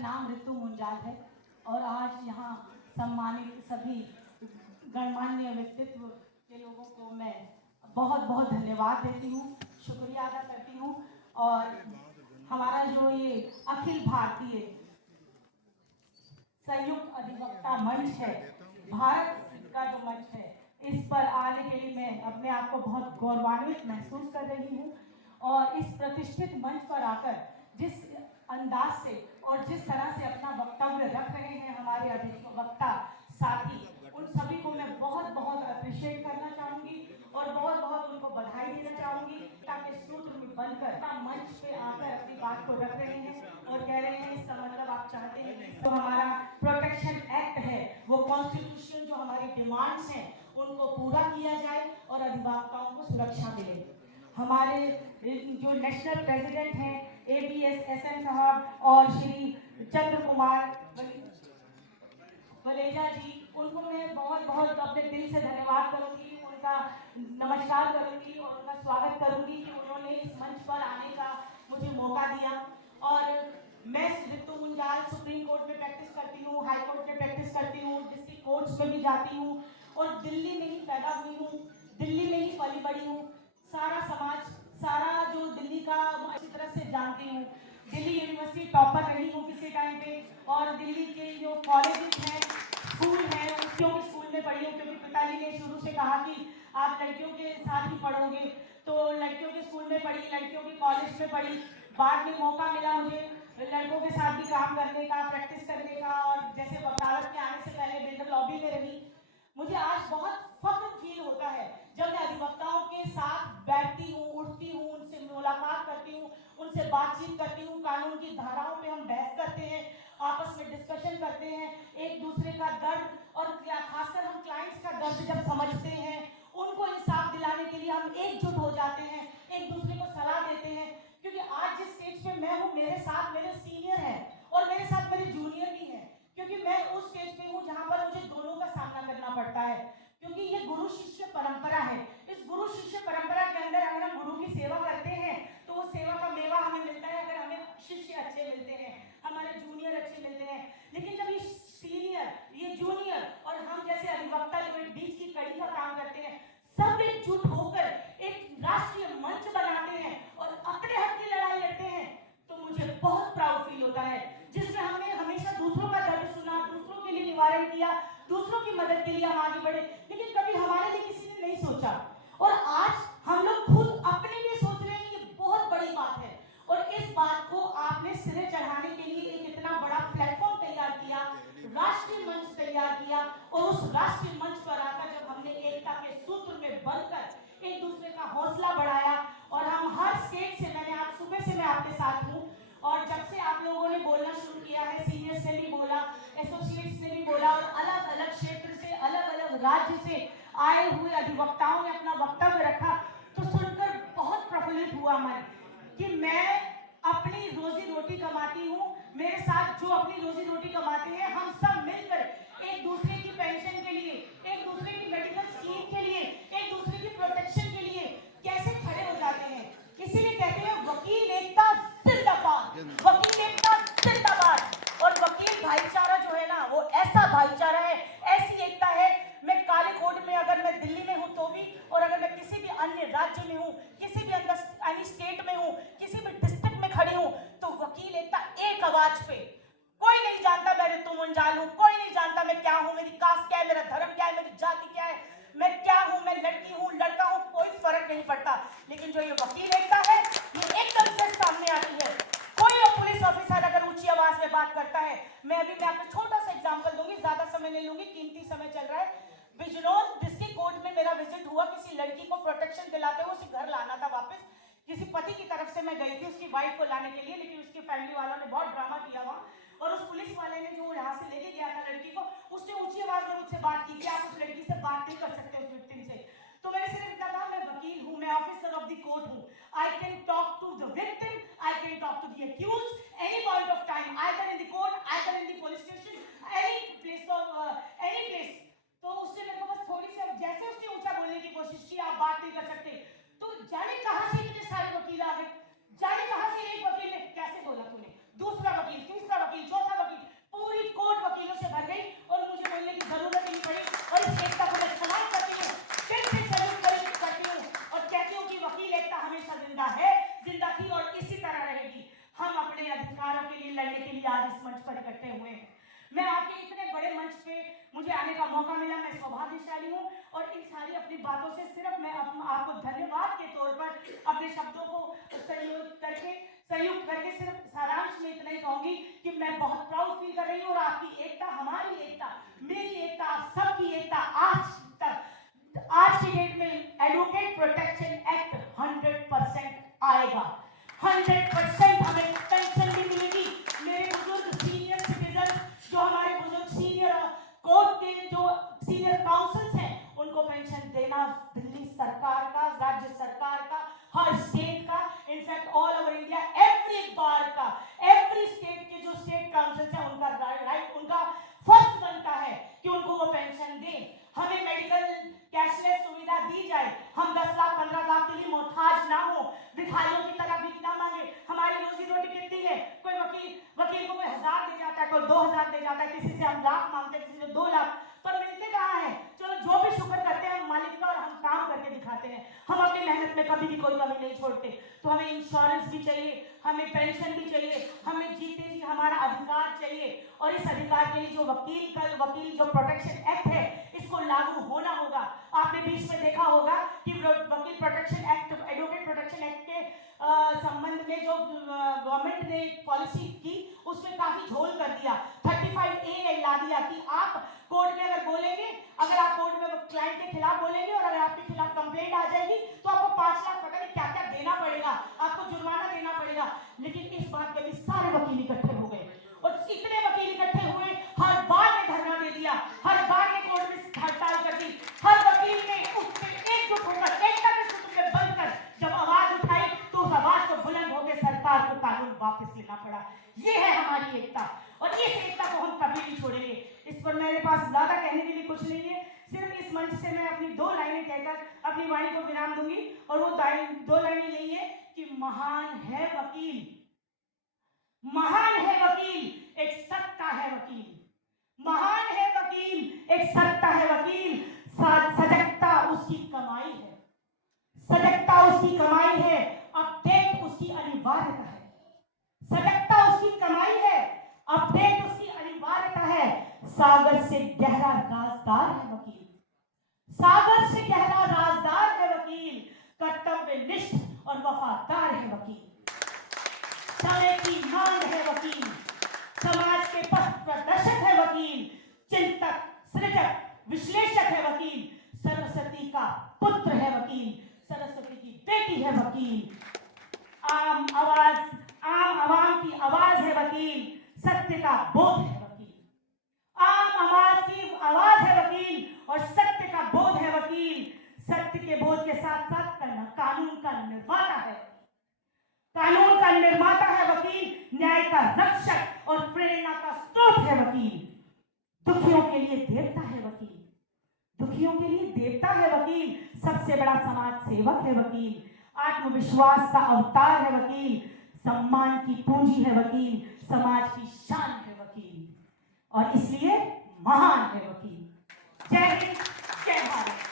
नाम ऋतु मुंजाल है और आज यहाँ सम्मानित सभी गणमान्य व्यक्तित्व के लोगों को मैं बहुत बहुत धन्यवाद देती हूँ, शुक्रिया अदा करती हूँ। और हमारा जो ये अखिल भारतीय संयुक्त अधिवक्ता मंच है, भारत का जो मंच है, इस पर आने के लिए मैं अपने आप को बहुत गौरवान्वित महसूस कर रही हूँ। और इस प्रतिष्ठित मंच पर आकर जिस अंदाज से और जिस तरह से अपना वक्तव्य रख रहे हैं हमारे अधिवक्ता साथी, उन सभी को मैं बहुत बहुत अप्रिशिएट करना चाहूँगी और बहुत बहुत उनको बधाई देना चाहूँगी। ताकि सूत्र में बनकर मंच पे आकर अपनी बात को रख रहे हैं और कह रहे हैं इसका मतलब आप चाहते हैं कि तो हमारा प्रोटेक्शन एक्ट है, वो कॉन्स्टिट्यूशन जो हमारी डिमांड्स हैं उनको पूरा किया जाए और अधिवक्ताओं को सुरक्षा मिले। हमारे जो नेशनल प्रेसिडेंट हैं ABSSN साहब और श्री चंद्र कुमार वलेजा जी, उनको मैं बहुत बहुत अपने दिल से धन्यवाद करूंगी, उनका नमस्कार करूंगी और उनका स्वागत करूंगी कि उन्होंने इस मंच पर आने का मुझे मौका दिया। और मैं ऋतु मुंजाल सुप्रीम कोर्ट में प्रैक्टिस करती हूँ, हाई कोर्ट में प्रैक्टिस करती हूँ, डिस्ट्रिक्ट कोर्ट्स में भी जाती हूँ और दिल्ली में ही पैदा हुई हूँ, दिल्ली में ही पली बड़ी हूँ। सारा समाज, सारा जो दिल्ली का अच्छी तरह से जानती हूँ। दिल्ली यूनिवर्सिटी टॉपर रही हूँ किसी टाइम पे और दिल्ली के जो कॉलेजेस हैं, स्कूल हैं, लड़कियों के स्कूल में पढ़ी हूँ क्योंकि पिताजी ने शुरू से कहा कि आप लड़कियों के साथ ही पढ़ोगे, तो लड़कियों के स्कूल में पढ़ी, लड़कियों के कॉलेज में पढ़ी। बाद में मौका मिला मुझे लड़कों के साथ भी काम करने का, प्रैक्टिस करने का और जैसे वकालत के आने से पहले बिल्डर लॉबी में रही। मुझे आज बहुत फख्र फील होता है जब मैं अधिवक्ताओं के साथ बैठती हूँ, उठती हूँ, उनसे मुलाकात करती हूँ, उनसे बातचीत करती हूँ, कानून की धाराओं पे हम बहस करते हैं, आपस में डिस्कशन करते हैं, एक दूसरे का दर्द और खासकर हम क्लाइंट्स का दर्द जब समझते हैं, उनको इंसाफ दिलाने के लिए हम एकजुट हो जाते हैं, एक दूसरे को सलाह देते हैं। क्योंकि आज जिस स्टेज पे मैं हूँ, मेरे साथ मेरे सीनियर हैं और मेरे साथ मेरे जूनियर भी हैं, क्योंकि मैं उस स्टेज पे हूँ जहाँ पर मुझे दोनों का सामना करना पड़ता है। क्योंकि ये गुरु शिष्य परंपरा है। इस गुरु शिष्य परंपरा के अंदर अगर हम गुरु की सेवा करते हैं तो वो सेवा का मेवा हमें मिलता है अगर हमें शिष्य अच्छे मिलते हैं, हमारे जूनियर अच्छे मिलते हैं। लेकिन जब ये सीनियर, ये जूनियर और हम जैसे अधिवक्ता जो एक बीच की कड़ी का काम करते हैं, सब एकजुट होकर एक राष्ट्रीय मंच बनाते हैं और अपने हक की लड़ाई लड़ते हैं, तो मुझे बहुत प्राउड फील होता है, जिसमें हमने हमेशा दूसरों का दर्द सुना, दूसरों के लिए निवारण किया, दूसरों की मदद के लिए हम आगे बढ़े, लेकिन कभी हमारे लिए किसी ने नहीं सोचा। और आज हम लोग खुद अपने लिए सोच रहे हैं, ये बहुत बड़ी बात है। और इस बात को आपने सिरे चढ़ाने के लिए एक इतना बड़ा प्लेटफॉर्म तैयार किया, राष्ट्रीय मंच तैयार किया और उस राष्ट्रीय मंच पर आकर जब हमने एकता के सूत्र में बंधकर एक दूसरे का हौसला बढ़ाया और हम हर स्टेट से, मैंने आज सुबह से मैं आपके साथ हूँ और जब से आप लोगों ने बोलना शुरू किया है, सीनियर्स ने भी बोला, एसोसिएट्स ने भी बोला और अलग अलग क्षेत्र से, अलग अलग राज्य से आए हुए अधिवक्ताओं ने अपना वक्तव्य रखा, तो सुनकर बहुत प्रफुल्लित हुआ मन कि मैं अपनी रोजी रोटी कमाती हूँ, मेरे साथ जो अपनी रोजी रोटी कमाते हैं, हम सब मिलकर एक दूसरे की पेंशन के लिए, एक दूसरे की मेडिकल स्कीम के लिए, एक दूसरे की प्रोटेक्शन के लिए कैसे खड़े हो जाते हैं। इसीलिए कहते हैं वकील एकता जिंदाबाद, वकील एकता जिंदाबाद। और वकील भाईचारा जो है ना, वो ऐसा भाईचारा है, ऐसी एकता है। मैं काले कोट में, अगर मैं दिल्ली में हूँ तो भी, और अगर मैं किसी भी अन्य राज्य में हूँ, किसी भी अन्य स्टेट में हूँ, किसी भी डिस्ट्रिक्ट में खड़ी हूँ, तो वकील एकता एक आवाज पे। कोई नहीं जानता मैं ऋतु मुंजाल हूँ, कोई नहीं जानता मैं क्या हूँ, मेरी कास्ट क्या है, मेरा धर्म क्या है, मेरी जाति क्या है, मैं क्या हूँ, मैं लड़की हूँ, लड़का हूँ, कोई फर्क नहीं पड़ता। लेकिन जो ये वकील एकता है, ये एकदम से सामने आती है। कोई पुलिस ऑफिसर अगर ऊंची आवाज में बात करता है, मैं आपको छोटा सा एग्जांपल दूंगी, ज्यादा समय नहीं लूंगी, कीमती समय चल रहा है। बिजनौर डिस्ट्रिक्ट कोर्ट में मेरा विजिट हुआ, किसी लड़की को प्रोटेक्शन दिलाते हुए उसे घर लाना था वापस। किसी पति की तरफ से मैं गई थी उसकी वाइफ को लाने के लिए, लेकिन उसकी फैमिली वालों ने बहुत ड्रामा किया वहाँ, और उस पुलिस वाले ने जो यहाँ से लेके गया था लड़की को, उसने ऊंची आवाज में मुझसे बात की कि आप उस लड़की से बात नहीं कर सकते, उस विक्टिम से। तो मैंने सिर्फ इतना कहा, मैं वकील हूँ, मैं ऑफिसर ऑफ द कोर्ट हूँ, I can talk to the victim, I can talk to the accused any point of time, either in the court, either in the police station, any place of any place. तो उसने मेरे को बस थोड़ी सी, जैसे उसने ऊंचा बोलने की कोशिश की, आप बात नहीं कर सकते, तो जाने कहां से इतने सारे वकील आ गए, जाने कहां से एक वकील ने कैसे बोला, तूने दूसरा वकील, तीसरा वकील, चौथा के लिए आज इस मंच पर इकट्ठे हुए हैं। मैं आपके इतने बड़े मंच पे मुझे आने का मौका मिला, मैं सौभाग्यशाली हूँ। और इन सारी अपनी बातों से सिर्फ मैं आपको धन्यवाद के तौर पर अपने शब्दों को संयुक्त करके सिर्फ सारांश में इतना ही कहूंगी कि मैं बहुत प्राउड फील कर रही हूँ। और आपकी एकता, हमारी एकता, मेरी एकता, आप सबकी एकता आज की डेट में एडवोकेट प्रोटेक्शन एक्ट 100% आएगा। 100% हमें पेंशन भी मिलेगी। मेरे बुजुर्ग सीनियर सिटीजन, जो हमारे बुजुर्ग सीनियर कोर्ट के जो सीनियर काउंसिल्स हैं, उनको पेंशन देना दिल्ली सरकार का, राज्य सरकार का, हर स्टेट का, in fact all over India every bar का, एवरी स्टेट के जो स्टेट काउंसिल्स हैं उनका राइट, उनका फर्ज बनता है कि उनको वो पेंशन दें। हमें मेडिकल कैशलेस सुविधा दी जाए, हम 10 लाख 15 लाख के लिए मोहताज ना हो, भिखारियों की तरह भीख ना मांगे। हमारी रोजी रोटी कितनी है? कोई वकील को कोई 1000 दे जाता है, कोई 2000 दे जाता है, किसी से हम लाख मांगते हैं, किसी से 2 लाख, पर मिलते कहाँ है? चलो जो भी शुक्र करते हैं हम मालिक का, और हम काम करके दिखाते हैं। हम अपनी मेहनत में कभी भी कोई कमी नहीं छोड़ते। तो हमें इंश्योरेंस भी चाहिए, हमें पेंशन भी चाहिए, हमें जीते जी हमारा अधिकार चाहिए। और इस अधिकार के लिए जो वकील जो प्रोटेक्शन एक्ट है, इसको लागू होना होगा। आपने बीच में देखा होगा कि वकील protection act, advocate protection act के संबंध में जो गवर्नमेंट ने पॉलिसी की, उसमें काफी झोल कर दिया। 35A ला दिया कि आप कोर्ट में अगर बोलेंगे, अगर आप कोर्ट में क्लाइंट के खिलाफ बोलेंगे और अगर आपके खिलाफ कंप्लेंट आ जाएगी तो आपको 5 लाख पता नहीं क्या क्या देना पड़ेगा, आपको जुर्माना देना पड़ेगा। लेकिन इस बात पे भी सारे वकील इकट्ठे हो गए, और इतने वकील इकट्ठे हुए, हर बार ने धरना दे दिया, हर बार ने कोर्ट में हड़ताल कर दी, हर वकील ने उससे एकजुट होकर, एकता के सूत्र में बंधकर जब आवाज उठाई, तो उस आवाज को बुलंद होकर सरकार को कानून वापस लेना पड़ा। ये है हमारी एकता, और इस एकता को हम कभी नहीं छोड़ेंगे। इस पर मेरे पास ज्यादा कहने के लिए कुछ नहीं है, सिर्फ इस मंच से मैं अपनी 2 लाइनें कहकर अपनी वाणी को विराम दूंगी। और वो 2 लाइनें यही है कि महान है वकील, महान है वकील, एक सत्ता है वकील। महान है वकील, एक सत्ता है वकील। सजगता उसकी कमाई है, सजगता उसकी कमाई है, अपडेट उसकी अनिवार्यता है। सजगता उसकी कमाई है, अपडेट उसकी अनिवार्यता है। सागर से गहरा राजदार है वकील, सागर से गहरा राजदार है वकील। कर्तव्यनिष्ठ और वफादार है वकील, समय की मांग है वकील, समाज के पथ प्रदर्शक है वकील, चिंतक, सृजक, विश्लेषक है वकील, सरस्वती का पुत्र है वकील, सरस्वती की बेटी है वकील। आम आवाम की आवाज है वकील, सत्य का बोध है वकील। आम आवाज की आवाज है वकील और सत्य का बोध है वकील। सत्य के बोध के साथ साथ कानून का निर्माता है, कानून का निर्माता है वकील, न्याय का रक्षक और प्रेरणा का स्रोत है वकील। दुखियों के लिए देवता है वकील, दुखियों के लिए देवता है वकील। सबसे बड़ा समाज सेवक है वकील, आत्मविश्वास का अवतार है वकील, सम्मान की पूंजी है वकील, समाज की शान है वकील, और इसलिए महान है वकील। जय हिंद, जय भारत।